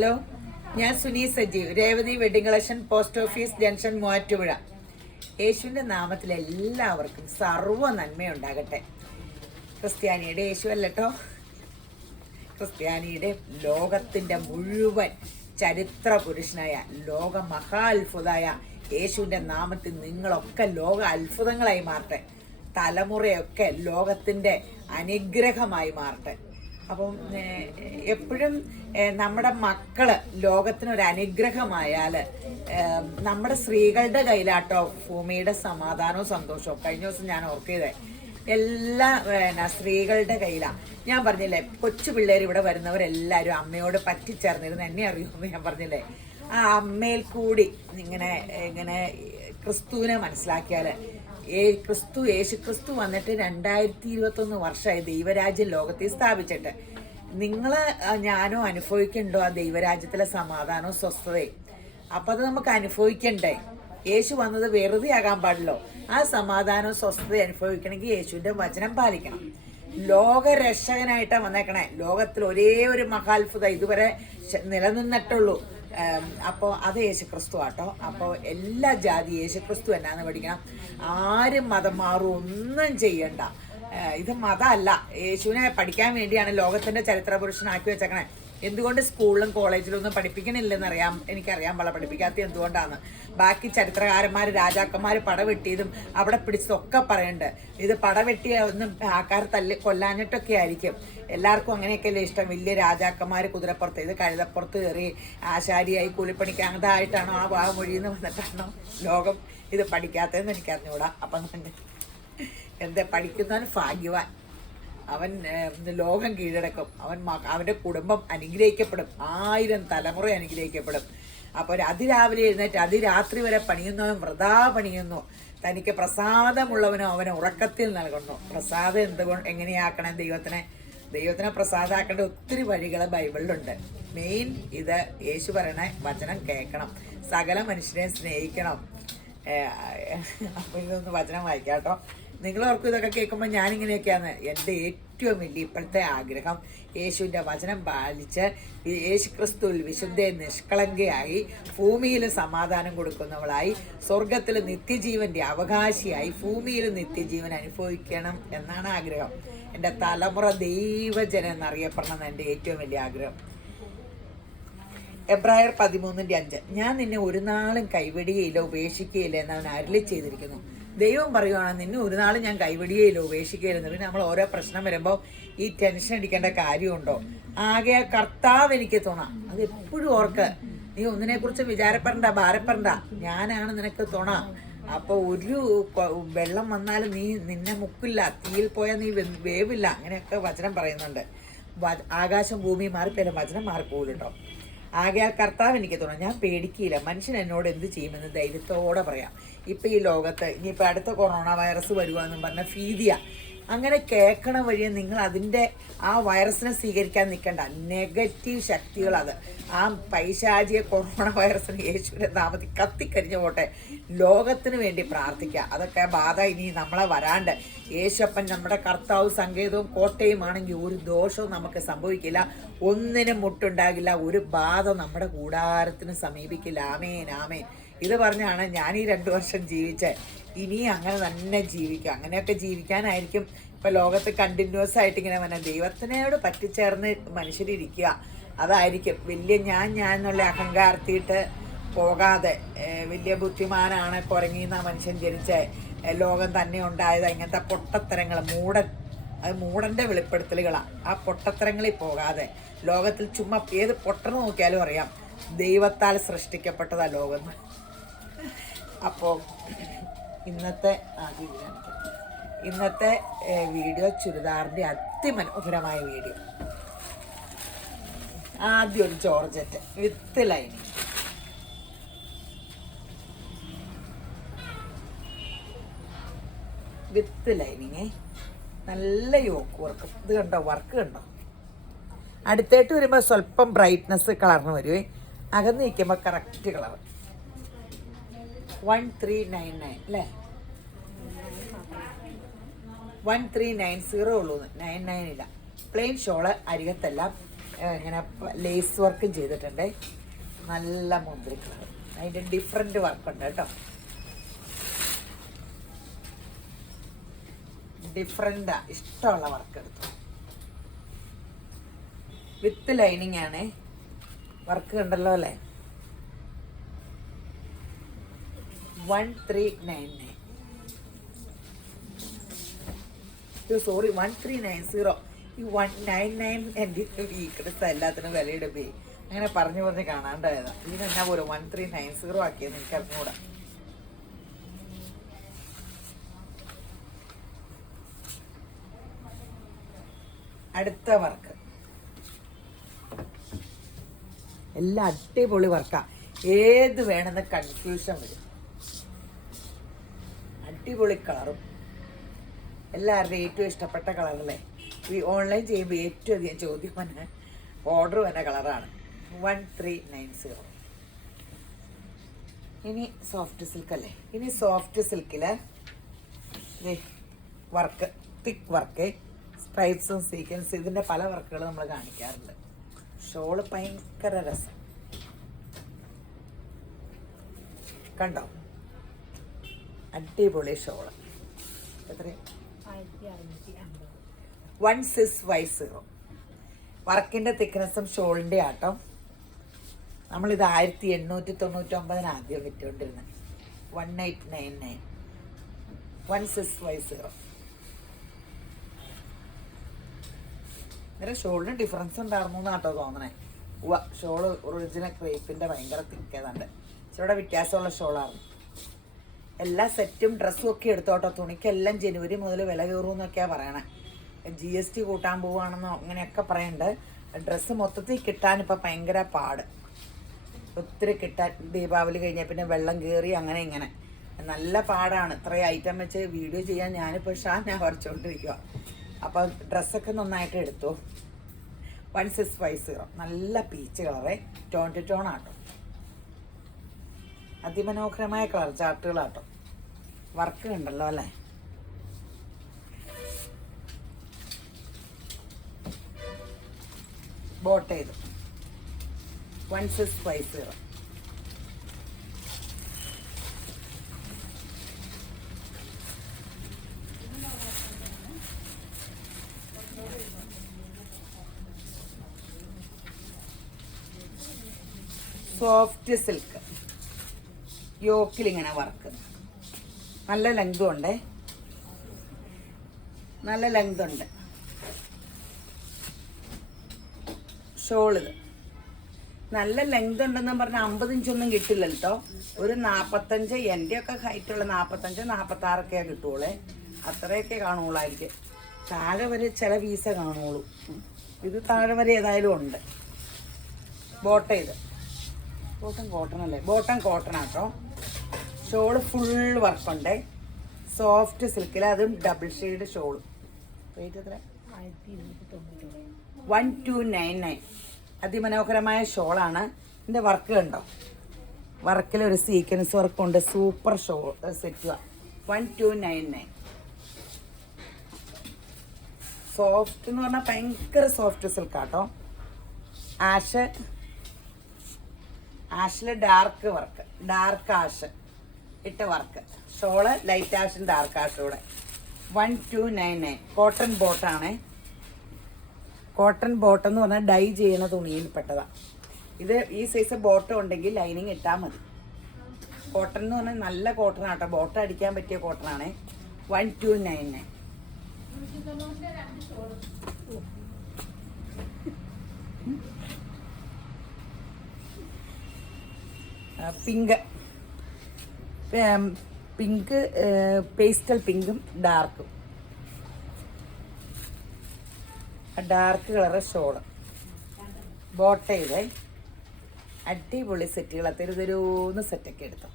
Hello, ഞാൻ Suni Sajeev, Revathi wedding collection, post office junction, Muvattupuzha. യേശുവിൻ്റെ നാമത്തിൽ എല്ലാവർക്കും സർവ്വ നന്മയുണ്ടാകട്ടെ. ക്രിസ്ത്യാനിയുടെ യേശു അല്ലട്ടോ, ക്രിസ്ത്യാനിയുടെ ലോകത്തിൻ്റെ മുഴുവൻ ചരിത്ര പുരുഷനായ ലോക മഹാത്ഭുതായ യേശുവിൻ്റെ നാമത്തിൽ നിങ്ങളൊക്കെ ലോക അത്ഭുതങ്ങളായി മാറട്ടെ. തലമുറയൊക്കെ ലോകത്തിൻ്റെ അനുഗ്രഹമായി മാറട്ടെ. അപ്പം എപ്പോഴും നമ്മുടെ മക്കള് ലോകത്തിനൊരു അനുഗ്രഹമായാൽ നമ്മുടെ സ്ത്രീകളുടെ കയ്യിലാട്ടോ ഭൂമിയുടെ സമാധാനവും സന്തോഷവും. കഴിഞ്ഞ ദിവസം ഞാൻ ഓർക്കിയതേ, എല്ലാ സ്ത്രീകളുടെ കയ്യിലാണ്. ഞാൻ പറഞ്ഞില്ലേ, കൊച്ചു പിള്ളേർ ഇവിടെ വരുന്നവരെല്ലാവരും അമ്മയോട് പറ്റിച്ചേർന്നിരുന്ന് എന്നെ അറിയുമെന്ന് ഞാൻ പറഞ്ഞില്ലേ. ആ അമ്മയിൽ കൂടി ഇങ്ങനെ ക്രിസ്തുവിനെ മനസ്സിലാക്കിയാൽ യേശുക്രിസ്തു വന്നിട്ട് 2021 വർഷമായി ദൈവരാജ്യം ലോകത്തിൽ സ്ഥാപിച്ചിട്ട്. ഞാനോ അനുഭവിക്കണ്ടോ ആ ദൈവരാജ്യത്തിലെ സമാധാനവും സ്വസ്ഥതയും? അപ്പം അത് നമുക്ക് അനുഭവിക്കണ്ടേ? യേശു വന്നത് വെറുതെ ആകാൻ പാടില്ലോ. ആ സമാധാനവും സ്വസ്ഥതയും അനുഭവിക്കണമെങ്കിൽ യേശുവിൻ്റെ വചനം പാലിക്കണം. ലോകരക്ഷകനായിട്ടാണ് വന്നേക്കണേ. ലോകത്തിൽ ഒരേ ഒരു മഹാത്ഭുതം ഇതുവരെ നിലനിന്നിട്ടുള്ളൂ. അപ്പോൾ അത് യേശുക്രിസ്തു ആട്ടോ. അപ്പോൾ എല്ലാ ജാതി യേശുക്രിസ്തു എന്നാന്ന് പഠിക്കണം. ആരും മതം മാറും ഒന്നും ചെയ്യണ്ട. ഇത് മതമല്ല, യേശുവിനെ പഠിക്കാൻ വേണ്ടിയാണ് ലോകത്തിൻ്റെ ചരിത്ര പുരുഷനാക്കി വെച്ചേക്കണേ. എന്തുകൊണ്ട് സ്കൂളിലും കോളേജിലും ഒന്നും പഠിപ്പിക്കണില്ലെന്നറിയാം, എനിക്കറിയാൻ പാടില്ല പഠിപ്പിക്കാത്ത എന്തുകൊണ്ടാണ്. ബാക്കി ചരിത്രകാരന്മാർ രാജാക്കന്മാർ പടവെട്ടിയതും അവിടെ പിടിച്ചതൊക്കെ പറയുന്നുണ്ട്. ഇത് പടവെട്ടിയ ഒന്നും ആൾക്കാർ കൊല്ലാഞ്ഞിട്ടൊക്കെ ആയിരിക്കും. എല്ലാവർക്കും അങ്ങനെയൊക്കെയല്ലേ ഇഷ്ടം. വലിയ രാജാക്കന്മാർ കുതിരപ്പുറത്ത്, ഇത് കഴുതപ്പുറത്ത് കയറി ആശാരിയായി കൂലിപ്പണിക്ക് അങ്ങതായിട്ടാണോ ആ വാമൊഴിന്ന് വന്നിട്ടാണോ ലോകം ഇത് പഠിക്കാത്തതെന്ന് എനിക്കറിഞ്ഞൂടാ. അപ്പം എന്താ, പഠിക്കുന്നവൻ ഭാഗ്യവാൻ. അവൻ ലോകം കീഴടക്കും. അവൻ്റെ കുടുംബം അനുഗ്രഹിക്കപ്പെടും. 1000 തലമുറ അനുഗ്രഹിക്കപ്പെടും. അപ്പോൾ അതിരാവിലെ എഴുന്നേറ്റ് അതിരാത്രി വരെ പണിയുന്നവൻ വൃഥാ പണിയുന്നു. തനിക്ക് പ്രസാദമുള്ളവനോ അവനെ ഉറക്കത്തിൽ നൽകുന്നു. പ്രസാദം എങ്ങനെയാക്കണം? ദൈവത്തിനെ പ്രസാദമാക്കേണ്ട ഒത്തിരി വഴികൾ ബൈബിളിലുണ്ട്. മെയിൻ ഇത് യേശു പറയണ വചനം കേൾക്കണം. സകല മനുഷ്യനെ സ്നേഹിക്കണം. അപ്പോൾ ഇതൊന്ന് വചനം വായിക്കാം കേട്ടോ. നിങ്ങളോർക്കും ഇതൊക്കെ കേൾക്കുമ്പോൾ ഞാനിങ്ങനെയൊക്കെയാണ്. എൻ്റെ ഏറ്റവും വലിയ ഇപ്പോഴത്തെ ആഗ്രഹം യേശുവിൻ്റെ വചനം പാലിച്ച് യേശുക്രിസ്തുവിൽ വിശുദ്ധ നിഷ്കളങ്കയായി ഭൂമിയിൽ സമാധാനം കൊടുക്കുന്നവളായി സ്വർഗത്തിൽ നിത്യജീവൻ്റെ അവകാശിയായി ഭൂമിയിൽ നിത്യജീവൻ അനുഭവിക്കണം എന്നാണ് ആഗ്രഹം. എൻ്റെ തലമുറ ദൈവജനം എന്നറിയപ്പെടണം എന്ന് എൻ്റെ ഏറ്റവും വലിയ ആഗ്രഹം. എബ്രായർ 13:5, ഞാൻ നിന്നെ ഒരു നാളും കൈവെടിയയില്ല ഉപേക്ഷിക്കുകയില്ല എന്ന് അവൻ അരുളി ചെയ്തിരിക്കുന്നു. ദൈവം പറയുവാണ്, നിന്നെ ഒരു നാളും ഞാൻ കൈവെടിയയില്ല ഉപേക്ഷിക്കുകയില്ലെന്ന്. പിന്നെ നമ്മൾ ഓരോ പ്രശ്നം വരുമ്പോൾ ഈ ടെൻഷൻ അടിക്കേണ്ട കാര്യമുണ്ടോ? ആകെ കർത്താവ് എനിക്ക് തുണ. അത് എപ്പോഴും ഓർക്ക്. നീ ഒന്നിനെക്കുറിച്ച് വിചാരപ്പെടണ്ട, ഭാരപ്പെടണ്ട. ഞാനാണ് നിനക്ക് തുണ. അപ്പോൾ ഒരു വെള്ളം വന്നാലും നിന്നെ മുക്കില്ല, തീയിൽ പോയാൽ നീ വേവില്ല. അങ്ങനെയൊക്കെ വചനം പറയുന്നുണ്ട്. ആകാശം ഭൂമി മാറിപ്പോയാലും വചനം മാറിപ്പോകില്ലോ. ആകയാൽ കർത്താവ് എനിക്ക് തോന്നാം, ഞാൻ പേടിക്കില്ല. മനുഷ്യൻ എന്നോട് എന്ത് ചെയ്യുമെന്ന് ധൈര്യത്തോടെ പറയാം. ഇപ്പം ഈ ലോകത്ത് ഇനിയിപ്പോൾ അടുത്ത കൊറോണ വൈറസ് വരുവാന്നും പറഞ്ഞ ഭീതിയ. അങ്ങനെ കേൾക്കണ വഴിയെ നിങ്ങൾ അതിൻ്റെ ആ വൈറസിനെ സ്വീകരിക്കാൻ നിൽക്കണ്ട. നെഗറ്റീവ് ശക്തികൾ അത്. ആ പൈശാചിയ കൊറോണ വൈറസിന് യേശുവിൻ്റെ നാമത്തിൽ കത്തിക്കരിഞ്ഞു പോട്ടെ. ലോകത്തിന് വേണ്ടി പ്രാർത്ഥിക്കുക. അതൊക്കെ ബാധ ഇനി നമ്മളെ വരാണ്ട്. യേശുപ്പൻ നമ്മുടെ കർത്താവ് സങ്കേതവും കോട്ടയുമാണെങ്കിൽ ഒരു ദോഷവും നമുക്ക് സംഭവിക്കില്ല. ഒന്നിനും മുട്ടുണ്ടാകില്ല. ഒരു ബാധ നമ്മുടെ കൂടാരത്തിന് സമീപിക്കില്ല. ആമേൻ ആമേൻ. ഇത് പറഞ്ഞാണ് ഞാൻ ഈ 2 വർഷം ജീവിച്ചത്. ഇനി അങ്ങനെ തന്നെ ജീവിക്കുക. അങ്ങനെയൊക്കെ ജീവിക്കാനായിരിക്കും ഇപ്പം ലോകത്ത് കണ്ടിന്യൂസ് ആയിട്ട് ഇങ്ങനെ വന്നെ. ദൈവത്തിനോട് പറ്റിച്ചേർന്ന് മനുഷ്യരിയ്ക്കുക. അതായിരിക്കും വലിയ ഞാൻ എന്നുള്ള അഹങ്കാരത്തിയിട്ട് പോകാതെ. വലിയ ബുദ്ധിമാനാണ്, കുരങ്ങിന്ന മനുഷ്യൻ ജനിച്ച ലോകം തന്നെ ഉണ്ടായത്. ഇങ്ങനത്തെ പൊട്ടത്തരങ്ങൾ, അത് മൂടൻ്റെ വെളിപ്പെടുത്തലുകളാണ്. ആ പൊട്ടത്തരങ്ങളിൽ പോകാതെ ലോകത്തിൽ ചുമ്മാ ഏത് പൊട്ടന് നോക്കിയാലും അറിയാം ദൈവത്താൽ സൃഷ്ടിക്കപ്പെട്ടതാ ലോകം. അപ്പോൾ ഇന്നത്തെ വീഡിയോ ചുരിദാറിൻ്റെ അതിമനോഹരമായ വീഡിയോ. ആദ്യം ഒരു ജോർജറ്റ് വിത്ത് ലൈനിങ്, നല്ല യോക്ക് വർക്ക്. ഇത് കണ്ടോ, വർക്ക് കണ്ടോ? അടുത്തായിട്ട് വരുമ്പോൾ സ്വല്പം ബ്രൈറ്റ്നെസ് കളറിന് വരുവേ. അകന്ന് നിൽക്കുമ്പോൾ കറക്റ്റ് കളർ. 1399 അല്ലേ? 1390 ഉള്ളൂ, 99 ഇല്ല. പ്ലെയിൻ ഷോള്, അരികത്തെല്ലാം ഇങ്ങനെ ലേസ് വർക്കും ചെയ്തിട്ടുണ്ട്. നല്ല മുന്തിരി കളർ. അതിൻ്റെ ഡിഫറെൻറ്റ് വർക്കുണ്ട് കേട്ടോ. ഡിഫറെൻ്റാ. ഇഷ്ടമുള്ള വർക്ക് എടുത്തു. വിത്ത് ലൈനിങ് ആണ്. വർക്ക് കണ്ടല്ലോ അല്ലേ. 1399. സോറി 1390. ഈ 199 എൻ്റെ വീക്കഡ്സ് എല്ലാത്തിനും വിലയുടെ പേ അങ്ങനെ പറഞ്ഞു പറഞ്ഞ് കാണാണ്ടായതാ. ഇതിനെന്നാ പോലെ 1390 ആക്കിയെന്ന് എനിക്ക് അറിഞ്ഞുകൂടാ. അടുത്ത വർക്ക് എല്ലാം അടിപൊളി വർക്കാ. ഏത് വേണമെന്ന് കൺഫ്യൂഷൻ വരും. അടിപൊളി കളറും എല്ലാവരുടെയും ഏറ്റവും ഇഷ്ടപ്പെട്ട കളറല്ലേ. ഈ ഓൺലൈൻ ചെയ്യുമ്പോൾ ഏറ്റവും അധികം ചോദ്യം വന്ന ഓർഡർ വന്ന കളറാണ് 1390. ഇനി സോഫ്റ്റ് സിൽക്ക് അല്ലേ. ഇനി സോഫ്റ്റ് സിൽക്കിൽ വർക്ക്, തിക്ക് വർക്ക്, സ്ട്രൈപ്സും സീക്വൻസ്, ഇതിൻ്റെ പല വർക്കുകൾ നമ്മൾ കാണിക്കാറുണ്ട്. ഷോള് ഭയങ്കര രസം കണ്ടോ. അടിപൊളി ഷോള്. എത്രയും 1650. വർക്കിൻ്റെ തിക്നെസ്സും ഷോളിൻ്റെ ആട്ടം. നമ്മളിത് 1899 ആദ്യം വിറ്റുകൊണ്ടിരുന്നത്. 1899. 1650. ഇന്നലെ ഷോളിന് ഡിഫറൻസ് ഉണ്ടായിരുന്നു എന്നാട്ടോ തോന്നണേ. ഷോള് ഒറിജിനൽ ക്രേപ്പിൻ്റെ ഭയങ്കര തിക്കതുണ്ട്. ഇച്ചിരി വ്യത്യാസമുള്ള ഷോളാണ്. എല്ലാ സെറ്റും ഡ്രസ്സും ഒക്കെ എടുത്തോട്ടോ. തുണിക്കെല്ലാം ജനുവരി മുതൽ വില കയറുമെന്നൊക്കെയാണ് പറയണേ. GST കൂട്ടാൻ പോവുകയാണെന്നോ അങ്ങനെയൊക്കെ പറയുന്നുണ്ട്. ഡ്രസ്സ് മൊത്തത്തിൽ കിട്ടാനിപ്പോൾ ഭയങ്കര പാട്. ഒത്തിരി കിട്ടാൻ ദീപാവലി കഴിഞ്ഞാൽ പിന്നെ വെള്ളം കയറി അങ്ങനെ ഇങ്ങനെ നല്ല പാടാണ്. ഇത്രയും ഐറ്റം വെച്ച് വീഡിയോ ചെയ്യാൻ ഞാനിപ്പോൾ ഞാൻ വരച്ചുകൊണ്ടിരിക്കുക. അപ്പോൾ ഡ്രസ്സൊക്കെ നന്നായിട്ട് എടുത്തു. 1650. നല്ല പീച്ച് കളറേ. ടോൺ ടു ടോൺ ആട്ടോ. അതിമനോഹരമായ കളർ ചാർട്ടുകളാട്ടോ. വർക്ക് ഉണ്ടല്ലോ അല്ലേ. ബോട്ട് ചെയ്തു 1650. സോഫ്റ്റ് സിൽക്ക് യോക്കിലിങ്ങനെ വർക്ക്. നല്ല ലെങ്തും ഉണ്ട്. നല്ല ലെങ്ത് ഉണ്ട്. ഷോളിത് നല്ല ലെങ്ത് ഉണ്ടെന്ന് പറഞ്ഞാൽ 50 ഇഞ്ചൊന്നും കിട്ടില്ല കേട്ടോ. ഒരു 45, എൻ്റെയൊക്കെ ഹൈറ്റുള്ള 45, 46 കിട്ടുള്ളൂ. അത്രയൊക്കെ കാണുള്ളായിരിക്കും. താഴെ വരെ ചില പീസേ കാണുള്ളൂ. ഇത് താഴെ വരെ ഏതായാലും ഉണ്ട്. ബോട്ടം ഇത് ബോട്ടം കോട്ടൺ അല്ലേ. ബോട്ടം കോട്ടൺ ആട്ടോ. ഷോള് ഫുൾ വർക്കുണ്ട്. സോഫ്റ്റ് സിൽക്കിൽ, അതും ഡബിൾ ഷെയ്ഡ് ഷോള്. റേറ്റ് എത്ര? 1299. അതിമനോഹരമായ ഷോളാണ്. ഇതിൻ്റെ വർക്ക് കണ്ടോ. വർക്കിൽ ഒരു സീക്വൻസ് വർക്കുണ്ട്. Super shawl set. 1299. സോഫ്റ്റ് എന്ന് പറഞ്ഞാൽ ഭയങ്കര സോഫ്റ്റ് സിൽക്കാട്ടോ. ആഷിൽ ഡാർക്ക് വർക്ക്, ഡാർക്ക് ആഷ് ഇട്ട വർക്ക്. ഷോള് ലൈറ്റ് ആഷും ഡാർക്ക് ആഷും കൂടെ. 1299. കോട്ടൺ ബോട്ടാണ്. കോട്ടൺ ബോട്ടം എന്ന് പറഞ്ഞാൽ ഡൈ ചെയ്യുന്ന തുണിയിൽ പെട്ടതാണ്. ഇത് ഈ സൈസ് ബോട്ടം ഉണ്ടെങ്കിൽ ലൈനിങ് ഇട്ടാൽ മതി. കോട്ടൺ എന്ന് പറഞ്ഞാൽ നല്ല കോട്ടൺ ആട്ടോ. ബോട്ടം അടിക്കാൻ പറ്റിയ കോട്ടൺ ആണ്. 1299. പിങ്ക് പേസ്റ്റൽ പിങ്കും ഡാർക്കും. Dark colour shawl. ബോട്ടയിലെ അടിപൊളി സെറ്റുകൾ. തെരുതെരൂന്ന് സെറ്റൊക്കെ എടുത്തു.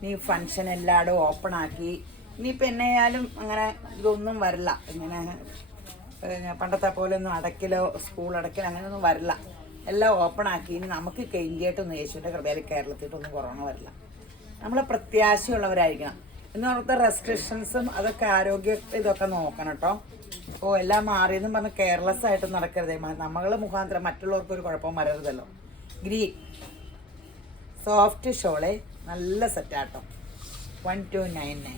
ഇനി ഫങ്ഷൻ എല്ലായിടും ഓപ്പൺ ആക്കി. ഇനിയിപ്പോൾ എന്നായാലും അങ്ങനെ ഇതൊന്നും വരില്ല. ഇങ്ങനെ പണ്ടത്തെ പോലെ ഒന്നും അടയ്ക്കലോ സ്കൂൾ അടയ്ക്കലോ അങ്ങനെയൊന്നും വരില്ല. എല്ലാം ഓപ്പൺ ആക്കി. ഇനി നമുക്ക് കെഞ്ചിയായിട്ടൊന്നും യേശുവിൻ്റെ കൃപയിൽ കേരളത്തിലൊന്നും കൊറോണ വരില്ല. നമ്മൾ പ്രത്യാശയുള്ളവരായിരിക്കണം. എന്ന് പറഞ്ഞാൽ റെസ്ട്രിക്ഷൻസും അതൊക്കെ ആരോഗ്യ ഇതൊക്കെ നോക്കണം കേട്ടോ. ഓ എല്ലാം മാറിയെന്നും പറഞ്ഞ് കെയർലെസ് ആയിട്ട് നടക്കരുതേ. നമ്മളെ മുഖാന്തരം മറ്റുള്ളവർക്ക് ഒരു കുഴപ്പം വരരുതല്ലോ. ഗ്രീൻ സോഫ്റ്റ് ഷോളെ നല്ല സെറ്റാട്ടോ. 1299.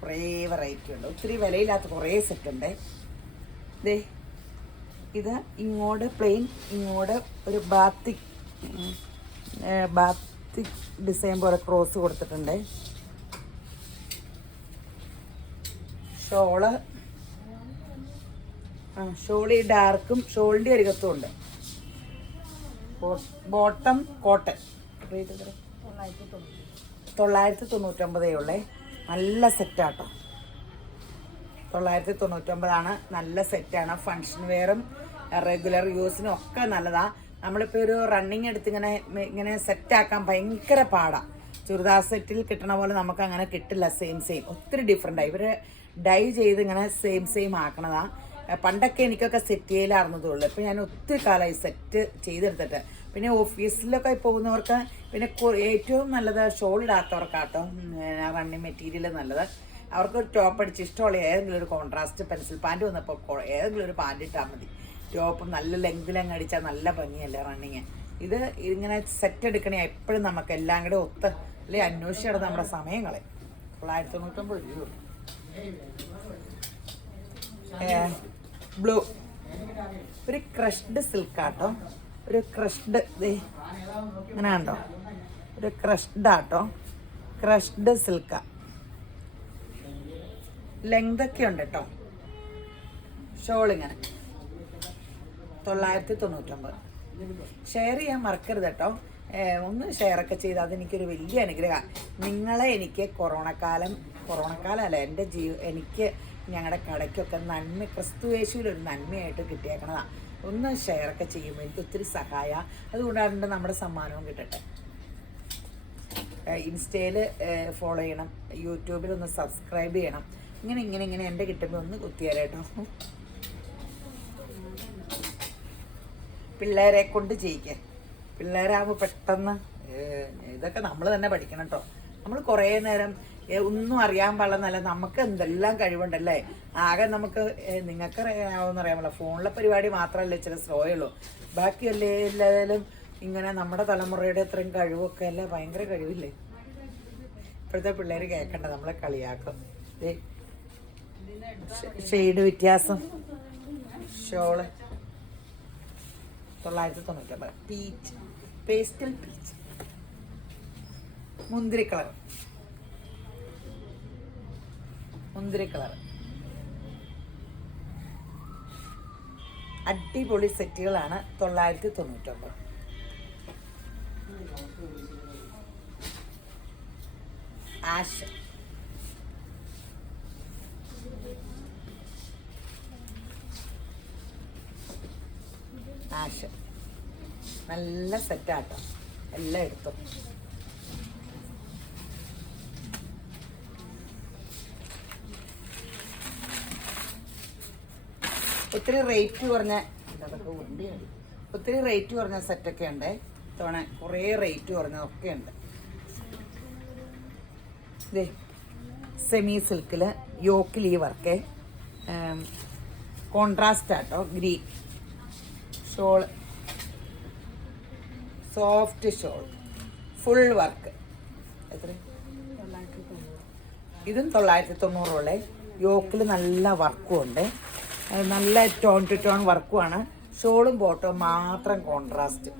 കുറേ വെറൈറ്റി ഉണ്ട്, ഒത്തിരി വിലയില്ലാത്ത കുറേ സെറ്റ് ഉണ്ട്. ദേ ഇത് ഇങ്ങോട്ട് പ്ലെയിൻ, ഇങ്ങോട്ട് ഒരു ബാത്തിക് ഡിസൈൻ പോലെ ക്രോസ് കൊടുത്തിട്ടുണ്ട്. ഷോള് ഷോളി ഡാർക്കും ഷോളിൻ്റെ അരികത്തും ഉണ്ട്. Bottom cotton. 999 ഉള്ളേ. നല്ല സെറ്റാട്ടോ. 999 നല്ല സെറ്റാണ്. ഫങ്ഷൻ വെയറും റെഗുലർ യൂസിനും ഒക്കെ നല്ലതാണ്. നമ്മളിപ്പോൾ ഒരു റണ്ണിങ് എടുത്ത് ഇങ്ങനെ സെറ്റാക്കാൻ ഭയങ്കര പാടാണ്. ചുരിദാർ സെറ്റിൽ കിട്ടണ പോലെ നമുക്ക് അങ്ങനെ കിട്ടില്ല. സെയിം ഒത്തിരി ഡിഫറെൻ്റാണ്. ഇവർ ഡൈ ചെയ്ത് ഇങ്ങനെ സെയിം ആക്കണതാണ്. പണ്ടൊക്കെ എനിക്കൊക്കെ സെറ്റ് ചെയ്യലായിരുന്നതുള്ളൂ. ഇപ്പം ഞാൻ ഒത്തിരി കാലമായി സെറ്റ് ചെയ്തെടുത്തിട്ട്. പിന്നെ ഓഫീസിലൊക്കെ പോകുന്നവർക്ക് പിന്നെ ഏറ്റവും നല്ലത് ഷോൾ ഇടാത്തവർക്കാട്ടോ റണ്ണിങ് മെറ്റീരിയൽ നല്ലത്. അവർക്ക് ടോപ്പ് അടിച്ച് ഇഷ്ടമുള്ള ഏതെങ്കിലും ഒരു കോൺട്രാസ്റ്റ് പെൻസിൽ പാൻറ്റ് വന്നപ്പോൾ ഏതെങ്കിലും ഒരു പാൻറ്റ് ഇട്ടാൽ മതി. ടോപ്പ് നല്ല ലെങ്തിലങ്ങ് അടിച്ചാൽ നല്ല ഭംഗിയല്ലേ റണ്ണിങ്. ഇത് ഇങ്ങനെ സെറ്റ് എടുക്കണേ എപ്പോഴും നമുക്ക് എല്ലാം കൂടെ ഒത്ത് അല്ലെ അന്വേഷിച്ചിടത്ത് നമ്മുടെ സമയങ്ങളെ. 999 രൂപ. ബ്ലൂ ഒരു ക്രഷ്ഡ് സിൽക്കാട്ടോ. ഒരു ക്രഷ്ഡ് ഇങ്ങനെ കണ്ടോ, ഒരു ക്രഷ്ഡാട്ടോ. ക്രഷ്ഡ് സിൽക്ക ലെങ്തൊക്കെ ഉണ്ട് കേട്ടോ. ഷോളിങ്ങനെ 999. ഷെയർ ചെയ്യാൻ മറക്കരുത് കേട്ടോ. ഒന്ന് ഷെയറൊക്കെ ചെയ്ത് അതെനിക്കൊരു വലിയ അനുഗ്രഹമാണ്. നിങ്ങളെ എനിക്ക് കൊറോണക്കാലമല്ല എനിക്ക് ഞങ്ങളുടെ കടയ്ക്കൊക്കെ നന്മ, ക്രിസ്തു യേശുവിലൊരു നന്മയായിട്ട് കിട്ടിയേക്കണതാണ്. ഒന്ന് ഷെയറൊക്കെ ചെയ്യുമ്പോൾ എനിക്ക് ഒത്തിരി സഹായമാണ്. അതുകൊണ്ടാണ് നമ്മുടെ സമ്മാനവും കിട്ടട്ടെ. ഇൻസ്റ്റയിൽ ഫോളോ ചെയ്യണം, യൂട്യൂബിലൊന്ന് സബ്സ്ക്രൈബ് ചെയ്യണം. ഇങ്ങനെ എൻ്റെ കിട്ടുമ്പോൾ ഒന്ന് കുത്തിയാലേട്ടോ. പിള്ളേരെ കൊണ്ട് ചെയ്യിക്കുക. പിള്ളേരാകുമ്പോൾ പെട്ടെന്ന് ഇതൊക്കെ നമ്മൾ തന്നെ പഠിക്കണം കേട്ടോ. നമ്മൾ കുറേ നേരം ഒന്നും അറിയാൻ പാടില്ലെന്നല്ല, നമുക്ക് എന്തെല്ലാം കഴിവുണ്ടല്ലേ. ആകെ നമുക്ക് നിങ്ങൾക്ക് അറിയാവുന്ന അറിയാമല്ലോ, ഫോണിലെ പരിപാടി മാത്രമല്ലേ ഇച്ചിരി സ്ലോയുള്ളൂ. ബാക്കിയല്ലേ എല്ലാവരും ഇങ്ങനെ നമ്മുടെ തലമുറയുടെ അത്രയും കഴിവൊക്കെ അല്ലേ, ഭയങ്കര കഴിവില്ലേ. ഇപ്പോഴത്തെ പിള്ളേർ കേൾക്കണ്ട, നമ്മളെ കളിയാക്കും. ഷെയ്ഡ് വ്യത്യാസം. ഷോള് 999. പീച്ച്, പേസ്റ്റൽ പീച്ച്, മുന്തിരി കളർ. അടിപൊളി സെറ്റുകളാണ്. 999. ആഷ് നല്ല സെറ്റാട്ടോ. എല്ലാം എടുത്തു. ഒത്തിരി റേറ്റ് കുറഞ്ഞ സെറ്റൊക്കെ ഉണ്ട്. തവണ കുറേ റേറ്റ് കുറഞ്ഞതൊക്കെ ഉണ്ട്. ഇതേ സെമി സിൽക്കിൽ യോക്കിൽ ഈ വർക്ക് കോൺട്രാസ്റ്റ് ആട്ടോ. Green shawl, soft shawl, full work. എത്ര? ഇതും 990 ഉള്ളേ. യോക്കിൽ നല്ല വർക്കും ഉണ്ട്, നല്ല ടോൺ ടു ടോൺ വർക്കുമാണ്. ഷോളും ബോട്ടവും മാത്രം കോൺട്രാസ്റ്റ്.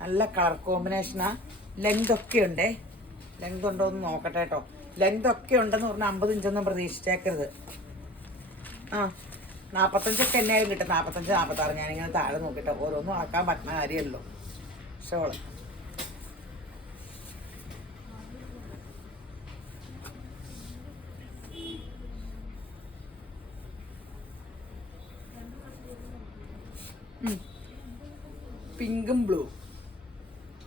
നല്ല കളർ കോമ്പിനേഷനാണ്. ലെങ്തൊക്കെ ഉണ്ട്. ലെങ്ത് ഉണ്ടോ എന്ന് നോക്കട്ടെ കേട്ടോ. ലെങ്തൊക്കെ ഉണ്ടെന്ന് പറഞ്ഞാൽ 50 ഇഞ്ചൊന്നും പ്രതീക്ഷിച്ചേക്കരുത്. 45 എന്നായാലും കിട്ടും. 45, 46. ഞാനിങ്ങനെ താഴെ നോക്കിട്ടോ, ഓരോന്നും ആക്കാൻ പറ്റുന്ന കാര്യമല്ലോ. ഷോള് പിങ്കും ബ്ലൂ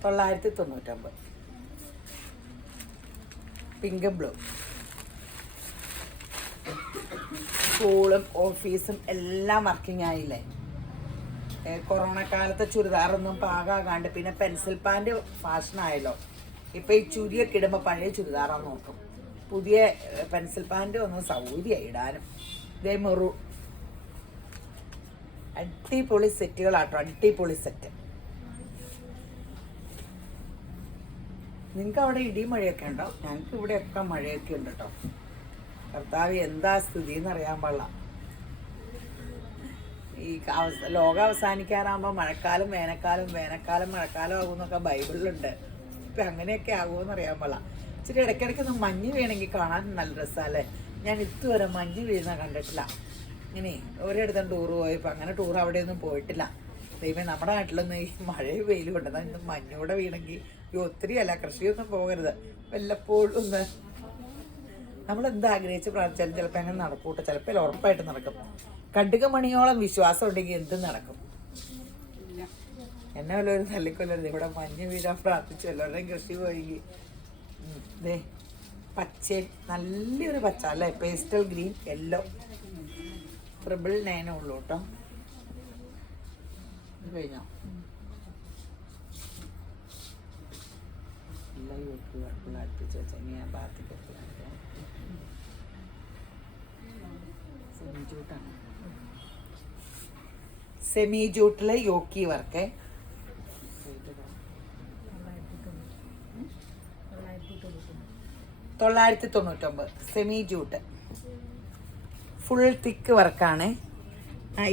999. Pink blue. സ്കൂളും ഓഫീസും എല്ലാം വർക്കിംഗ് ആയില്ലേ. കൊറോണ കാലത്തെ ചുരിദാറൊന്നും പാകാകാണ്ട് പിന്നെ പെൻസിൽ പാൻറ് ഫാഷനായല്ലോ. ഇപ്പം ഈ ചുരിയൊക്കെ ഇടുമ്പോൾ പഴയ ചുരിദാറാന്ന് നോക്കും. പുതിയ പെൻസിൽ പാൻറ് ഒന്നും സൗകര്യമായി ഇടാനും. ഇതേ മെറു അടിപൊളി സെറ്റുകളാട്ടോ, അടിപൊളി സെറ്റ്. നിങ്ങൾക്ക് അവിടെ ഇടിയും മഴയൊക്കെ ഉണ്ടോ? ഞങ്ങൾക്ക് ഇവിടെയൊക്കെ മഴയൊക്കെ ഉണ്ട് കേട്ടോ. കർത്താവ് എന്താ സ്ഥിതി എന്നറിയാൻ പാടില്ല. ഈ ലോകം അവസാനിക്കാറാകുമ്പോൾ മഴക്കാലം വേനൽക്കാലം, വേനൽക്കാലം മഴക്കാലം ആകുമെന്നൊക്കെ ബൈബിളിലുണ്ട്. ഇപ്പം അങ്ങനെയൊക്കെ ആകുമെന്ന് അറിയാൻ പാടില്ല. ഇച്ചിരി ഇടയ്ക്കിടയ്ക്കൊന്ന് മഞ്ഞ് വീണെങ്കിൽ കാണാൻ നല്ല രസമല്ലേ. ഞാൻ ഇതുവരെ മഞ്ഞ് വീഴുന്ന കണ്ടിട്ടില്ല. ഇങ്ങനെ ഒരിടത്തും ടൂർ പോയപ്പോൾ അങ്ങനെ ടൂർ അവിടെയൊന്നും പോയിട്ടില്ല. ദൈവം നമ്മുടെ നാട്ടിലൊന്നും ഈ മഴയും വെയിലും ഉണ്ടെന്നാൽ ഇന്ന് മഞ്ഞൂടെ വീണെങ്കിൽ ഈ ഒത്തിരിയല്ല, കൃഷിയൊന്നും പോകരുത്. വല്ലപ്പോഴും ഒന്ന് നമ്മളെന്താ ആഗ്രഹിച്ച് പ്രാർത്ഥിച്ചാലും ചിലപ്പോൾ അങ്ങനെ നടക്കൂട്ടോ. ചിലപ്പോൾ ഉറപ്പായിട്ട് നടക്കും. കടുകമണിയോളം വിശ്വാസം ഉണ്ടെങ്കിൽ എന്തും നടക്കും. എന്നെ വല്ലവരും തല്ലിക്കൊല്ലരുത്. ഇവിടെ മഞ്ഞ് വീഴാൻ പ്രാർത്ഥിച്ചു എല്ലാവരുടെയും കൃഷി പോയെങ്കിൽ. ദേ പച്ച, നല്ലൊരു പച്ച അല്ലേ, പേസ്റ്റൽ ഗ്രീൻ യെല്ലോ. 999 ഉള്ളൂ കേട്ടോ. കഴിഞ്ഞോ? എല്ലാം യോക്കി അടുപ്പിച്ച് വെച്ചാൽ ഞാൻ ബാത്തിക്ക് സെമി ജൂട്ടാണ്. സെമി ജൂട്ടിലെ യോക്കി work 999. Semi jute full thick വർക്കാണ്.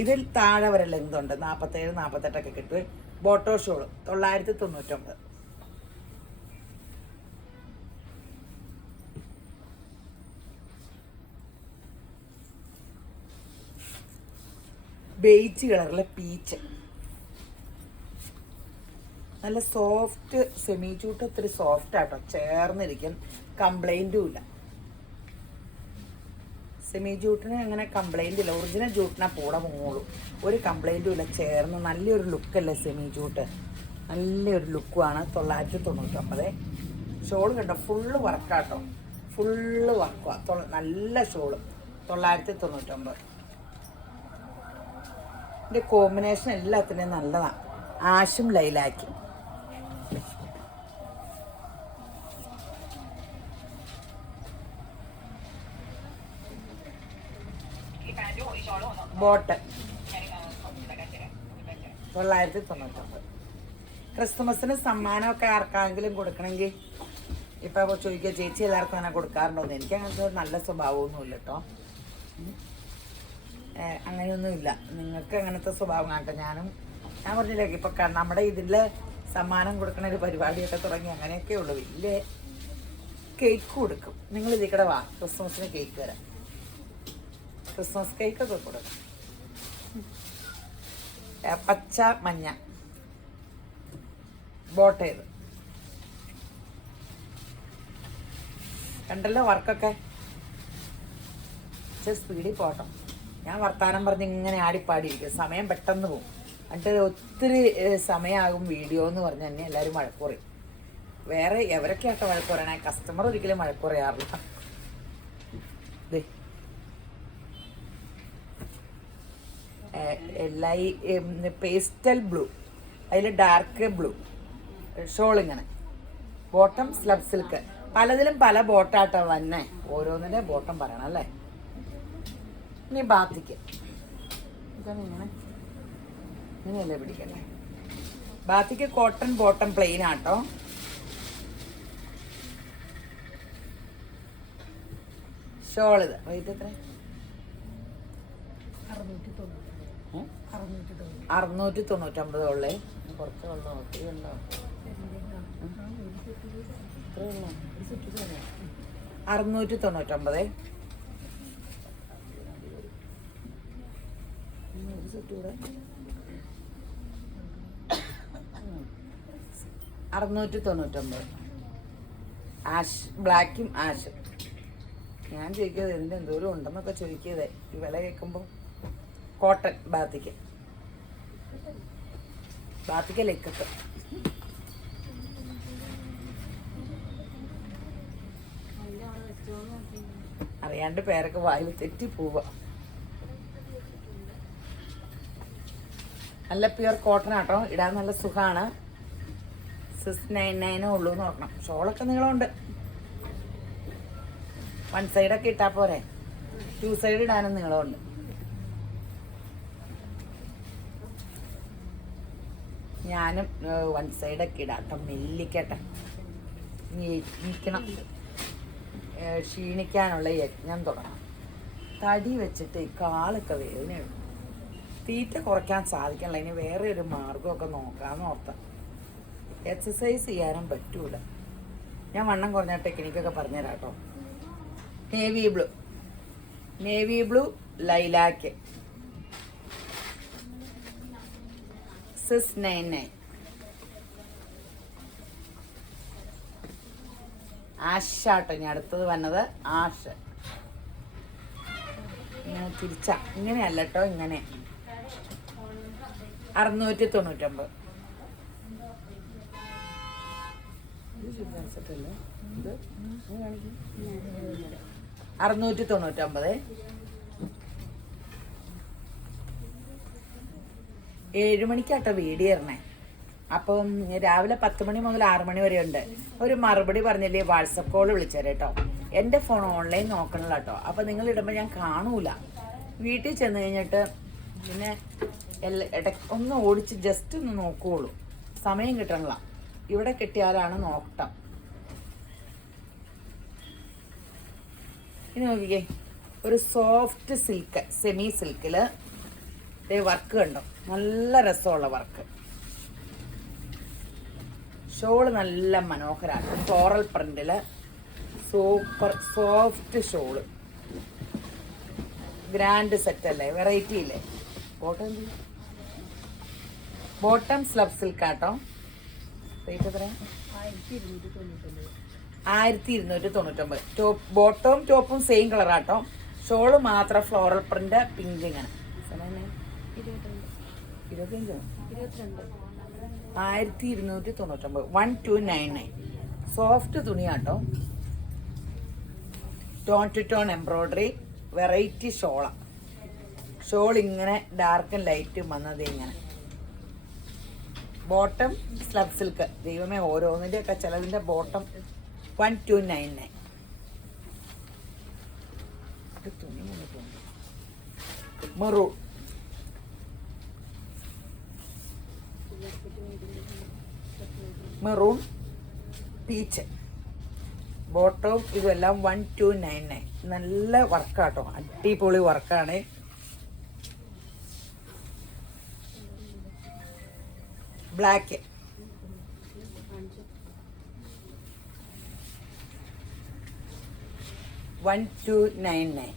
ഇതിൽ താഴെ വരെ ലെങ്തുണ്ട്. 47, 48 കിട്ടും. ബോട്ടോ ഷോള് 999. ബേജ് കളറിലെ പീച്ച്, നല്ല സോഫ്റ്റ് സെമി ജൂട്ട്. ഒത്തിരി സോഫ്റ്റ് ആട്ടോ, ചേർന്നിരിക്കും, കംപ്ലൈൻറ്റും ഇല്ല. സെമി ജൂട്ടിന് അങ്ങനെ കംപ്ലൈൻ്റ് ഇല്ല. ഒറിജിനൽ ജൂട്ടിനെ പൂടെ മുങ്ങോളൂ, ഒരു കംപ്ലൈൻറ്റും ഇല്ല. ചേർന്ന് നല്ലൊരു ലുക്കല്ലേ സെമി ജൂട്ട്, നല്ലൊരു ലുക്കുമാണ്. 999. ഷോള് കണ്ടോ, ഫുള്ള് വർക്കാട്ടോ, ഫുള്ള് വർക്കുവാ. നല്ല ഷോള് 999. ഇതിൻ്റെ കോമ്പിനേഷൻ എല്ലാത്തിനും നല്ലതാണ്. ആഷും ലൈലാക്കും. ബോട്ട് 999. ക്രിസ്തുമസിന് സമ്മാനമൊക്കെ ആർക്കെങ്കിലും കൊടുക്കണമെങ്കിൽ ഇപ്പം ചോദിക്കുക, ചേച്ചി എല്ലാവർക്കും അങ്ങനെ കൊടുക്കാറുണ്ടോന്ന്. എനിക്ക് അങ്ങനത്തെ നല്ല സ്വഭാവമൊന്നുമില്ല കേട്ടോ. അങ്ങനെയൊന്നുമില്ല. നിങ്ങൾക്ക് അങ്ങനത്തെ സ്വഭാവം കാണട്ടെ. ഞാൻ പറഞ്ഞില്ലേ ഇപ്പം നമ്മുടെ ഇതിൽ സമ്മാനം കൊടുക്കണ ഒരു പരിപാടിയൊക്കെ തുടങ്ങി, അങ്ങനെയൊക്കെ ഉള്ളൂ. വലിയ കേക്ക് കൊടുക്കും. നിങ്ങൾ ഇതിൽ കൂടെ വാ, ക്രിസ്മസിന് കേക്ക് തരാം. ക്രിസ്മസ് കേക്കൊക്കെ കൊടുക്കും. പച്ച മഞ്ഞ ബോട്ട് ചെയ്ത് കണ്ടല്ലോ വർക്കൊക്കെ. സ്പീഡിൽ പോട്ടോ. ഞാൻ വർത്താനം പറഞ്ഞ് ഇങ്ങനെ ആടിപ്പാടിയിരിക്കും, സമയം പെട്ടെന്ന് പോകും. എന്നിട്ട് ഒത്തിരി സമയമാകും വീഡിയോ എന്ന് പറഞ്ഞ് തന്നെ എല്ലാവരും വഴക്ക് പറയും. വേറെ എവരൊക്കെയാട്ടോ വഴക്ക് പറയണേ, കസ്റ്റമർ ഒരിക്കലും വഴക്ക് പറയാറില്ല. എല്ലാ ഈ പേസ്റ്റൽ ബ്ലൂ, അതിൽ ഡാർക്ക് ബ്ലൂ ഷോൾ. ഇങ്ങനെ ബോട്ടം സ്ലബ് സിൽക്ക്. പലതിലും പല ബോട്ടാട്ടോ തന്നെ, ഓരോന്നിൻ്റെ ബോട്ടം പറയണം അല്ലേ. ഇനി ബാത്തിക്ക് ഇങ്ങനെയല്ലേ പിടിക്കല്ലേ. ബാത്തിക്ക് കോട്ടൺ ബോട്ടം പ്ലെയിൻ ആട്ടോ. ഷോൾ ഇത് റേറ്റ് എത്ര? 699 ഉള്ളേ. കുറച്ച് വെള്ളം ഒത്തിരി ഉണ്ടോ? 699. കൂടെ 699. ആഷ്, ബ്ലാക്കും ആഷും. ഞാൻ ചോദിക്കുന്നത് ഇതിൻ്റെ എന്തോരം ഉണ്ടെന്നൊക്കെ ചോദിക്കതേ ഈ വില കേൾക്കുമ്പോൾ. കോട്ടൺ ബാത്തിക്ക് ലെക്കത്ത്. അറിയാണ്ട് പേരൊക്കെ വായിൽ തെറ്റി പോവുക. നല്ല പ്യുർ കോട്ടൺ ആട്ടോ, ഇടാൻ നല്ല സുഖമാണ്. 699 ഉള്ളൂ എന്ന് പറഞ്ഞണം. ഷോളൊക്കെ നീളമുണ്ട്. 1 സൈഡൊക്കെ ഇട്ടാൽ പോരെ, 2 സൈഡ് ഇടാനും നീളമുണ്ട്. ഞാനും 1 സൈഡൊക്കെ ഇടാം. മെല്ലിക്കട്ടെ, ഇരിക്കണം. ക്ഷീണിക്കാനുള്ള യജ്ഞം തുടങ്ങണം. തടി വെച്ചിട്ട് ഈ കാലൊക്കെ വേദനയുള്ളൂ. തീറ്റ കുറയ്ക്കാൻ സാധിക്കണില്ല. ഇനി വേറെ ഒരു മാർഗമൊക്കെ നോക്കാമെന്ന് ഓർത്താം. എക്സസൈസ് ചെയ്യാനും പറ്റൂല. ഞാൻ വണ്ണം കുറഞ്ഞ ടെക്നിക്കൊക്കെ പറഞ്ഞുതരാം കേട്ടോ. Navy blue lilac 699. ആഷാട്ടോ ഇനി അടുത്തത് വന്നത്. ആഷ് ഇങ്ങനെ തിരിച്ച, ഇങ്ങനെയല്ല കേട്ടോ, ഇങ്ങനെ 699. 699. 7 മണിക്കാട്ടോ വീഡിയോ ഇറങ്ങേ. അപ്പം രാവിലെ 10 മണി മുതൽ 6 മണി വരെ ഉണ്ട്. ഒരു മറുപടി പറഞ്ഞില്ലേ, വാട്സപ്പ് കോൾ വിളിച്ചേരെ കേട്ടോ. എൻ്റെ ഫോൺ ഓൺലൈൻ നോക്കണല്ലോ കേട്ടോ. അപ്പം നിങ്ങൾ ഇടുമ്പോൾ ഞാൻ കാണൂല. വീട്ടിൽ ചെന്ന് കഴിഞ്ഞിട്ട് പിന്നെ ഒന്ന് ഓടിച്ച് ജസ്റ്റ് ഒന്ന് നോക്കുകയുള്ളൂ. സമയം കിട്ടണില്ല. ഇവിടെ കിട്ടിയാലാണ് നോട്ടം. ഇനി നോക്കിക്കേ, ഒരു സോഫ്റ്റ് സിൽക്ക്, സെമി സിൽക്കിൽ വർക്ക് കണ്ടോ, നല്ല രസമുള്ള വർക്ക്. ഷോള് നല്ല മനോഹരമാണ്. ഫ്ലോറൽ പ്രിന്റില് super soft shawl. Grand set അല്ലേ, വെറൈറ്റി ഇല്ലേ. ബോട്ടം സ്ലബ് സിൽക്ക് ആട്ടോ. റേറ്റ് എത്ര? 1299. ബോട്ടവും ടോപ്പും സെയിം കളറാട്ടോ. ഷോള് മാത്രം ഫ്ലോറൽ പ്രിന്റ് പിങ്ക്. ഇങ്ങനെ 1299. 1299. സോഫ്റ്റ് തുണിയാട്ടോ. Tone to tone embroidery, variety shawl. Shawl ഇങ്ങനെ ഡാർക്കും ലൈറ്റും വന്നത് ഇങ്ങനെ. Bottom slub silk. ദൈവമേ, ഓരോന്നിൻ്റെ ഒക്കെ ചിലതിൻ്റെ ബോട്ടം 1299. Maroon peach. ബോട്ടവും ഇതെല്ലാം 1299. നല്ല വർക്കാട്ടോ, അടിപൊളി വർക്കാണ്. ബ്ലാക്ക് 1299.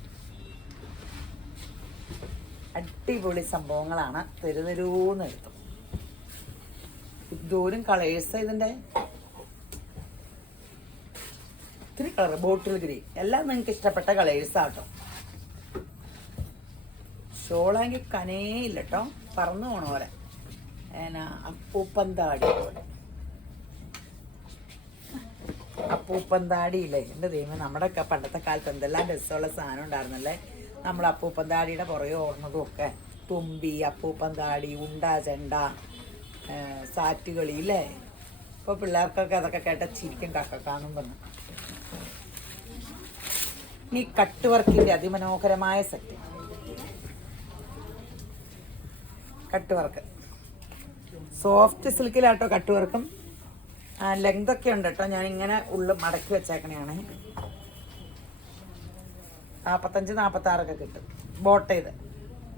അടിപൊളി സംഭവങ്ങളാണ്. തെരുതെരൂന്ന് എടുത്തു. ദൂരം കളേഴ്സ് ഇതിൻ്റെ ഒത്തിരി കളർ. ബോട്ടിൽ ഗ്രീൻ എല്ലാം നിങ്ങൾക്ക് ഇഷ്ടപ്പെട്ട കളേഴ്സാട്ടോ. ഷോളാങ്കിൽ കനേയില്ല കേട്ടോ, പറന്നു പോണ പോലെ. അപ്പൂപ്പന്താടി പോലെ. അപ്പൂപ്പന്താടിയില്ലേ, എൻ്റെ ദൈവം, നമ്മുടെയൊക്കെ പണ്ടത്തെ കാലത്ത് എന്തെല്ലാം രസമുള്ള സാധനം ഉണ്ടായിരുന്നല്ലേ. നമ്മൾ അപ്പൂപ്പന്താടിയുടെ പുറകെ ഓർണതും ഒക്കെ. തുമ്പി, അപ്പൂപ്പന്താടി, ഉണ്ട, ചെണ്ട, സാറ്റുകളി ഇല്ലേ. ഇപ്പോൾ പിള്ളേർക്കൊക്കെ അതൊക്കെ കേട്ട ചിരിക്കും കക്കക്കാന്നും പറഞ്ഞു. ഈ കട്ട് വർക്കിൻ്റെ അതിമനോഹരമായ സെറ്റ്. കട്ട് വർക്ക് സോഫ്റ്റ് സിൽക്കിലാട്ടോ കട്ട് വർക്കും. ലെങ്ത് ഒക്കെ ഉണ്ട് കേട്ടോ. ഞാനിങ്ങനെ ഉള്ളു മടക്കി വെച്ചേക്കണയാണ്. 45-46 കിട്ടും.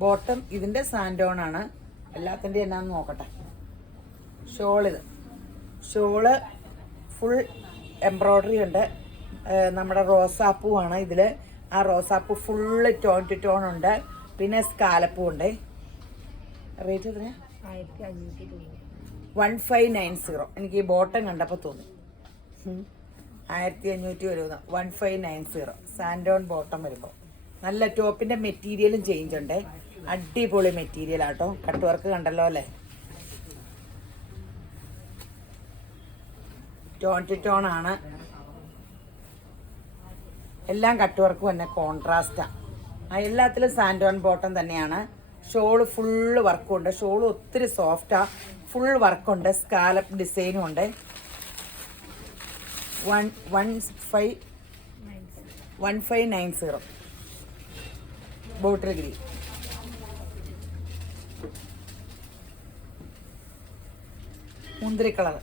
ബോട്ടം ഇതിൻ്റെ സാൻഡോണാണ്. എല്ലാത്തിൻ്റെയും എന്നാന്ന് നോക്കട്ടെ. ഷോള് ഫുൾ എംബ്രോയ്ഡറി ഉണ്ട്. നമ്മുടെ റോസാപ്പൂവാണ് ഇതിൽ. ആ റോസാപ്പൂ ഫുള്ള് ടോൺ ടു ടോൺ ഉണ്ട്. പിന്നെ സ്കാലപ്പൂ ഉണ്ട്. റേറ്റ് എത്രയാ? 1590. എനിക്ക് ഈ ബോട്ടം കണ്ടപ്പോൾ തോന്നി 1500 വരുന്ന. 1590 സാൻഡോൺ ബോട്ടം വരുമ്പോൾ. നല്ല ടോപ്പിൻ്റെ മെറ്റീരിയലും ചേഞ്ച് ഉണ്ട്. അടിപൊളി മെറ്റീരിയൽ ആട്ടോ. കട്ട് വർക്ക് കണ്ടല്ലോ അല്ലേ. ടോൺ ടു ടോൺ ആണ്. എല്ലാം കട്ട് വർക്ക് തന്നെ കോൺട്രാസ്റ്റാണ്. എല്ലാത്തിലും സാൻഡോൺ ബോട്ടം തന്നെയാണ്. ഷോള് ഫുള്ള് വർക്കും ഉണ്ട്. ഷോള് ഒത്തിരി സോഫ്റ്റാണ്. ഫുൾ വർക്കുണ്ട്. സ്കാലപ്പ് ഡിസൈനും ഉണ്ട്. 1590 ബോട്ടിൽ ഗ്രീൻ. മുന്തിരി കളർ.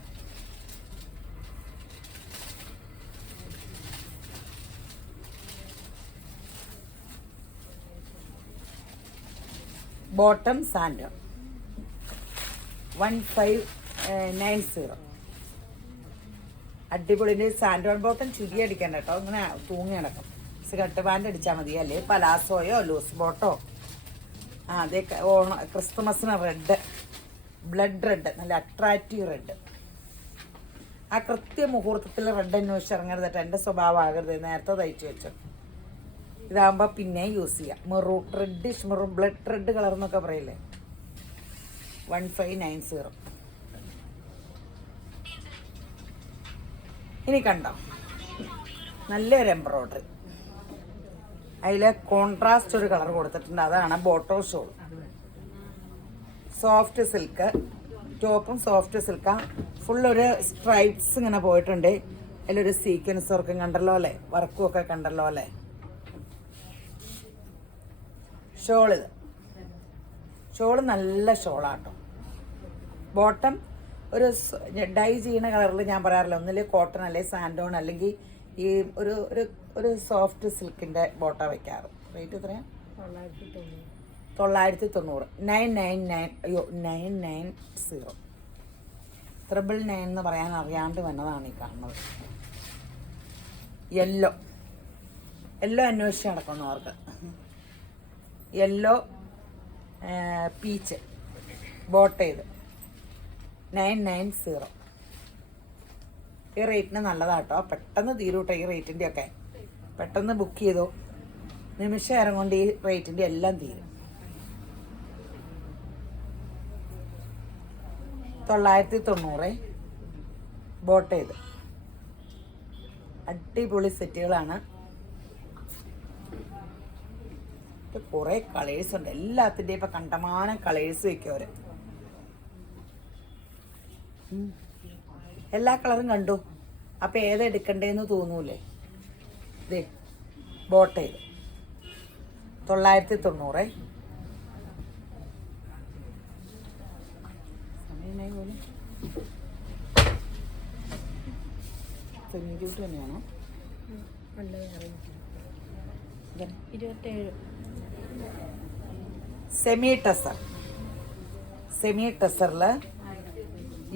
ബോട്ടം സാൻഡോ 1590. അടിപൊളി. സാൻഡോൺ ബോട്ടം ചുരി അടിക്കണ്ട കേട്ടോ, ഇങ്ങനെ തൂങ്ങി കിടക്കും. സിഗരറ്റ് പാൻറ് അടിച്ചാൽ മതി, അല്ലേ പലാസോയോ ലൂസ് ബോട്ടോ. അതേ ക്രിസ്തുമസിന് റെഡ്, ബ്ലഡ് റെഡ്, നല്ല അട്രാക്റ്റീവ് റെഡ്. ആ കൃത്യ മുഹൂർത്തത്തിൽ റെഡ് അന്വേഷിച്ച് ഇറങ്ങരുത് കേട്ടോ, എൻ്റെ സ്വഭാവം ആകരുത്. നേരത്തെ തയ്ച്ചു വെച്ചു. ഇതാകുമ്പോൾ പിന്നെ യൂസ് ചെയ്യാം. Maroon, reddish maroon, blood red colour എന്നൊക്കെ പറയില്ലേ. 1590. ഇനി കണ്ടോ, നല്ലൊരു എംബ്രോയ്ഡറി. അതിൽ കോൺട്രാസ്റ്റ് ഒരു കളർ കൊടുത്തിട്ടുണ്ട്. അതാണ് ബോട്ടോ ഷോൾ. സോഫ്റ്റ് സിൽക്ക് ടോപ്പും സോഫ്റ്റ് സിൽക്കാ. ഫുള്ളൊരു സ്ട്രൈപ്സ് ഇങ്ങനെ പോയിട്ടുണ്ട്. അതിലൊരു സീക്വൻസ് വർക്കും കണ്ടല്ലോ അല്ലേ, വർക്കും ഒക്കെ കണ്ടല്ലോ അല്ലേ. ഷോളിത്, ഷോള് നല്ല ഷോളാട്ടോ. ബോട്ടം ഒരു ഡൈ ചെയ്യുന്ന കളറിൽ ഞാൻ പറയാറില്ല, ഒന്നിൽ കോട്ടൺ അല്ലെങ്കിൽ സാൻഡോൺ അല്ലെങ്കിൽ ഈ ഒരു ഒരു സോഫ്റ്റ് സിൽക്കിൻ്റെ ബോട്ട വയ്ക്കാറ്. റേറ്റ് എത്രയാണ്? 990. 990. 999 എന്ന് പറയാൻ അറിയാണ്ട് വന്നതാണ് ഈ കാണുന്നത്. യെല്ലോ അന്വേഷിച്ച് നടക്കുന്നവർക്ക്. യെല്ലോ പീച്ച് ബോട്ട് ചെയ്ത് 990. ഈ റേറ്റിന് നല്ലതാട്ടോ. പെട്ടെന്ന് തീരൂട്ടോ ഈ റേറ്റിൻ്റെ ഒക്കെ. പെട്ടെന്ന് ബുക്ക് ചെയ്തോ, നിമിഷം നേരം കൊണ്ട് ഈ റേറ്റിൻ്റെ എല്ലാം തീരും. 990 ബോട്ട് ചെയ്ത്. അടിപൊളി സെറ്റുകളാണ്. കുറേ കളേഴ്സ് ഉണ്ട്. എല്ലാത്തിൻ്റെയും ഇപ്പം കണ്ടമാനം കളേഴ്സ് വയ്ക്കും അവർ. എല്ലാ കളറും കണ്ടു. അപ്പം ഏതെടുക്കണ്ടേന്ന് തോന്നൂലേ. ഇതേ ബോട്ട് ചെയ്ത് 990. സമയമായി പോലെ തൊണ്ണൂറ്റി തന്നെയാണോ? 27. സെമി ടെസറിൽ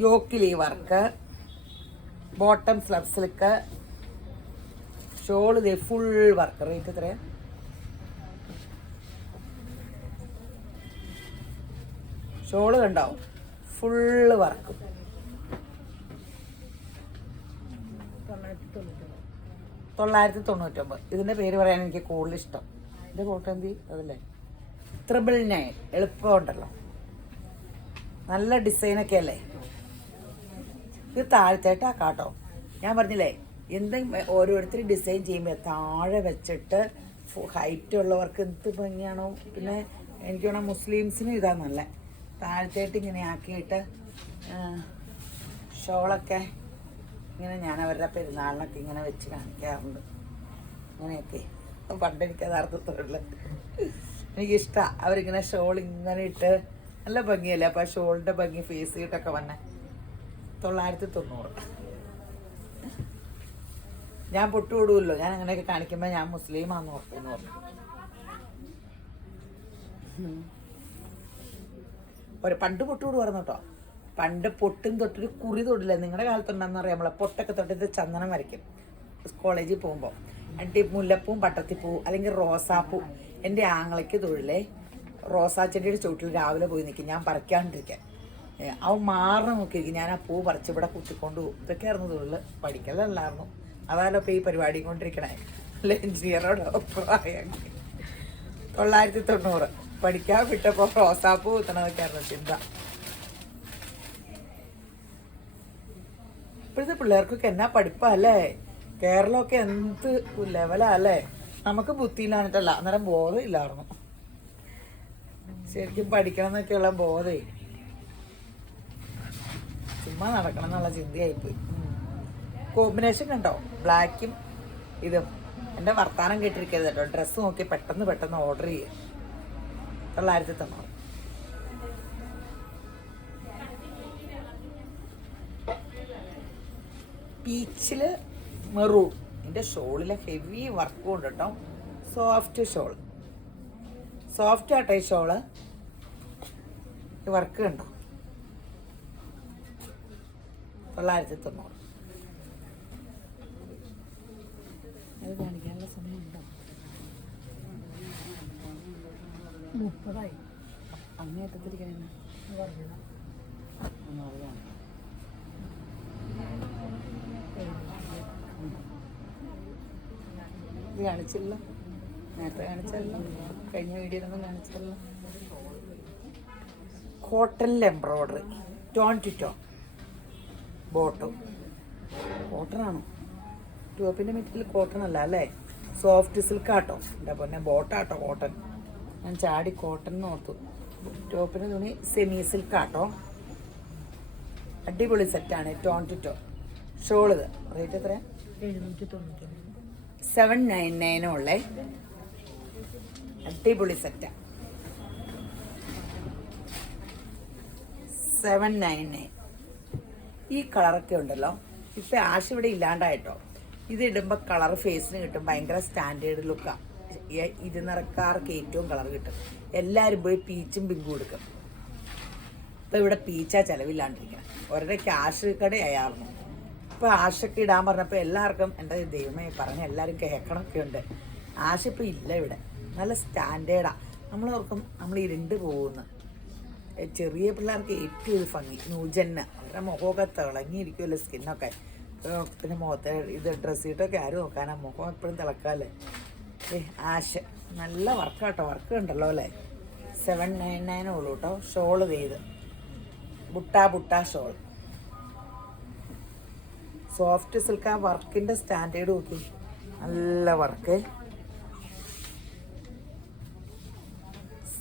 യോക്കിലി work, bottom slub silk, shawl ഇതേ ഫുൾ വർക്ക്. റേറ്റ് എത്രയാ? ഷോള് കണ്ടാവും ഫുള്ള് വർക്ക്. 999. ഇതിൻ്റെ പേര് പറയാൻ എനിക്ക് കൂടുതൽ ഇഷ്ടം. ഇതിൻ്റെ ഫോട്ടോ എന്തി അതല്ലേ 999. എളുപ്പമുണ്ടല്ലോ, നല്ല ഡിസൈനൊക്കെ അല്ലേ. ഇത് താഴത്തേട്ടാക്കാട്ടോ. ഞാൻ പറഞ്ഞില്ലേ, എന്തെങ്കിലും ഓരോരുത്തർ ഡിസൈൻ ചെയ്യുമ്പോൾ താഴെ വെച്ചിട്ട് ഹൈറ്റ് ഉള്ളവർക്ക് എന്ത് ഭംഗിയാണോ. പിന്നെ എനിക്ക് വേണം മുസ്ലിംസിനും ഇതാ നല്ല താഴത്തേട്ട് ഇങ്ങനെ ആക്കിയിട്ട് ഷോളൊക്കെ ഇങ്ങനെ ഞാൻ അവരുടെ പെരുന്നാളിനൊക്കെ ഇങ്ങനെ വെച്ച് കാണിക്കാറുണ്ട്. അങ്ങനെയൊക്കെ പണ്ട് എനിക്കത് അർത്ഥത്തിലുള്ള എനിക്കിഷ്ടമാണ്. അവരിങ്ങനെ ഷോൾ ഇങ്ങനെ ഇട്ട് നല്ല ഭംഗിയല്ലേ. അപ്പോൾ ആ ഷോളിൻ്റെ ഭംഗി ഫേസ് ചെയ്തിട്ടൊക്കെ വന്നെ. 990. ഞാൻ പൊട്ടുകൂടുമല്ലോ, ഞാൻ അങ്ങനെയൊക്കെ കാണിക്കുമ്പോൾ ഞാൻ മുസ്ലിമാന്ന് ഓർക്കുന്നു പറഞ്ഞു. പണ്ട് പൊട്ടുകൂടുമായിരുന്നു കേട്ടോ. പണ്ട് പൊട്ടും തൊട്ടൊരു കുറി തൊട്ടില്ല. നിങ്ങളുടെ കാലത്തുണ്ടെന്ന് അറിയാം, നമ്മളെ പൊട്ടൊക്കെ തൊട്ടിട്ട് ചന്ദനം വരയ്ക്കും കോളേജിൽ പോകുമ്പോൾ. എന്നിട്ട് മുല്ലപ്പൂവും പട്ടത്തിപ്പൂവും അല്ലെങ്കിൽ റോസാപ്പൂ. എൻ്റെ ആങ്ങളയ്ക്ക് തൊഴിലേ റോസാ ചെടിയുടെ ചുവട്ടിൽ രാവിലെ പോയി നിൽക്കും, ഞാൻ പറിക്കാണ്ടിരിക്കാൻ. അവൻ മാറിന് നോക്കിയിരിക്കും, ഞാൻ ആ പൂ പറിച്ച് ഇവിടെ കുത്തിക്കൊണ്ട് പോകും. ഇതൊക്കെയായിരുന്നു തൊഴിൽ. പഠിക്കലല്ലായിരുന്നു. അതായാലും ഇപ്പോൾ ഈ പരിപാടി കൊണ്ടിരിക്കണേ. അല്ല എഞ്ചിനീയറോ ഡോക്ടറായ. 990 പഠിക്കാൻ വിട്ടപ്പോൾ റോസാപ്പൂ കുത്തണതൊക്കെയായിരുന്നു ചിന്ത. ഇപ്പോഴത്തെ പിള്ളേർക്കൊക്കെ എന്നാ പഠിപ്പല്ലേ. കേരളമൊക്കെ എന്ത് ലെവലാ അല്ലേ. നമുക്ക് ബുദ്ധിയില്ലാന്നിട്ടല്ല, അന്നേരം ബോധമില്ലായിരുന്നു. ശരിക്കും പഠിക്കണം എന്നൊക്കെയുള്ള ബോധേ ചുമ്മാ നടക്കണം എന്നുള്ള ചിന്തയായിപ്പോയി. കോമ്പിനേഷൻ കണ്ടോ, ബ്ലാക്കും ഇതും. എൻ്റെ വർത്താനം കേട്ടിരിക്കരുത് കേട്ടോ. ഡ്രസ്സ് നോക്കി പെട്ടെന്ന് ഓർഡർ ചെയ്യുക. 990. പീച്ചിൽ മെറൂൺ. എൻ്റെ ഷോളിലെ ഹെവി വർക്കും ഉണ്ട് കേട്ടോ. സോഫ്റ്റ് ഷോൾ, സോഫ്റ്റ് ആട്ടോ ഈ ഷോള്. വർക്ക് കണ്ടോ. 990. അത് കാണിക്കാനുള്ള സമയമുണ്ടോ? 30 അങ്ങനെ എത്തത്തിരിക്കണേ. ഇത് കാണിച്ചില്ല, നേരത്തെ കാണിച്ചല്ലോ, കഴിഞ്ഞ വീഡിയോയിലൊന്നും കാണിച്ചല്ലോ. കോട്ടണിൽ embroidery, tone to tone. Bottom കോട്ടണാണോ? ടോപ്പിൻ്റെ മെറ്റീരിയൽ കോട്ടൺ അല്ല അല്ലേ, സോഫ്റ്റ് സിൽക്ക് ആട്ടോ. എൻ്റെ പൊന്നെ ബോട്ടാട്ടോ കോട്ടൺ. ഞാൻ ചാടി കോട്ടൺ എന്ന് ഓർത്തു. ടോപ്പിൻ്റെ തുണി സെമി സിൽക്ക് ആട്ടോ. അടിപൊളി സെറ്റാണ്, ടോൺ ടു ടോൺ. ഷോളിത് റേറ്റ് എത്ര? 799 ഉള്ളേ. അടിപൊളി സെറ്റാ. 799. ഈ കളറൊക്കെ ഉണ്ടല്ലോ, ഇപ്പം ആശ് ഇവിടെ ഇല്ലാണ്ടായിട്ടോ. ഇത് ഇടുമ്പോൾ കളർ ഫേസിന് കിട്ടും, ഭയങ്കര സ്റ്റാൻഡേർഡ് ലുക്കാണ്. ഇരുനിറക്കാർക്ക് ഏറ്റവും കളർ കിട്ടും. എല്ലാവരും പോയി പീച്ചും പിങ്കും കൊടുക്കും. ഇപ്പം ഇവിടെ പീച്ചാ ചിലവില്ലാണ്ടിരിക്കണം. ഒരേ ക്യാഷ് കടയായിരുന്നു. ഇപ്പോൾ ആശൊക്കെ ഇടാൻ പറഞ്ഞപ്പോൾ എല്ലാവർക്കും എൻ്റെ ദൈവമേ പറഞ്ഞ് എല്ലാവരും കേൾക്കണമൊക്കെ ഉണ്ട്. ആശ ഇപ്പോൾ ഇല്ല ഇവിടെ. നല്ല സ്റ്റാൻഡേർഡാണ്. നമ്മൾ ഓർക്കും നമ്മൾ ഇരുണ്ട് പോകുന്നു. ചെറിയ പിള്ളേർക്ക് ഏറ്റവും ഒരു ഭംഗി ന്യൂജന്. അവരുടെ മുഖമൊക്കെ തിളങ്ങിയിരിക്കുമല്ലോ, സ്കിന്നൊക്കെ. പിന്നെ മുഖത്തെ ഇത് ഡ്രസ്സ് ചെയ്തിട്ടൊക്കെ ആരും നോക്കാനാ, മുഖം എപ്പോഴും തിളക്കാമല്ലേ. ആശ് നല്ല വർക്കാട്ടോ. വർക്ക് ഉണ്ടല്ലോ അല്ലേ. 799 ഉള്ളൂ കേട്ടോ. ഷോള് ചെയ്ത് ബുട്ട ഷോൾ, സോഫ്റ്റ് സിൽക്ക്. ആ വർക്കിൻ്റെ സ്റ്റാൻഡേർഡ് നോക്കി, നല്ല വർക്ക്.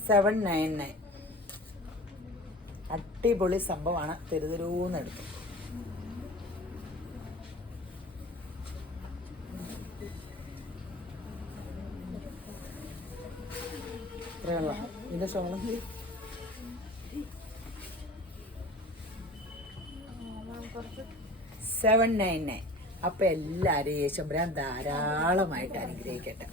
799. അടിപൊളി സംഭവമാണ്. തെരുതെരൂന്നെടുത്തു. ഇതിൻ്റെ ഷോളം 799. അപ്പം എല്ലാവരും യേശുമ്പരാൻ ധാരാളമായിട്ട് അനുഗ്രഹിക്കട്ടെ.